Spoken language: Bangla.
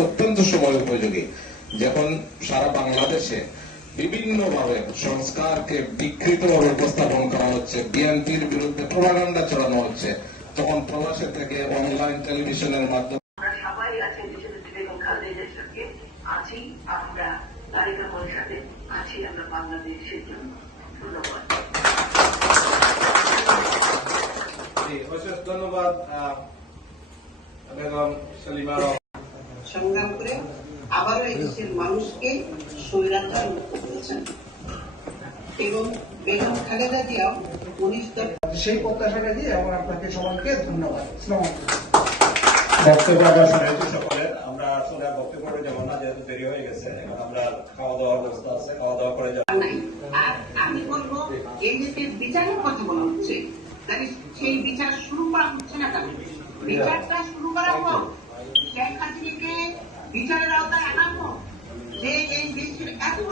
অত্যন্ত সময় উপযোগী। যখন সারা বাংলাদেশে বিভিন্নভাবে সংস্কারকে বিকৃতভাবে উপস্থাপন করা হচ্ছে, বিএনপির বিরুদ্ধে প্রপাগান্ডা চালানো হচ্ছে, তখন প্রবাসে থেকে অনলাইন টেলিভিশনের মাধ্যমে সবাই আছে বেগম খালেদা জিয়াকে আছি, আমরা তারেক রহমানের সাথে আছি, আমরা বাংলাদেশের জন্য। ধন্যবাদ। ধন্যবাদ বেগম সলিমা। সংগ্রাম করে আবারও এই দেশের মানুষকে স্বৈরাচার মুক্ত করেছেন এবং বেগম খালেদা জিয়াও 19 সেই প্রত্যাশাটা দিয়ে আমরা আপনাকে সবাইকে ধন্যবাদ। বক্তব্য আমরা শুনেছি সকলের। আমরা আসলে বক্তব্য যাব না, যেহেতু দেরি হয়ে গেছে। এখন আমরা খাওয়া দাওয়ার ব্যবস্থা আছে, খাওয়া দাওয়া করে যাব। আর আমি বলবো এই যে বিচারের কথা বলা হচ্ছে, তাহলে সেই বিচার শুরু করা হচ্ছে না কেন? বিচারটা শুরু করা হোক, শেখ হাসিনাকে বিচারের আওতায় আনা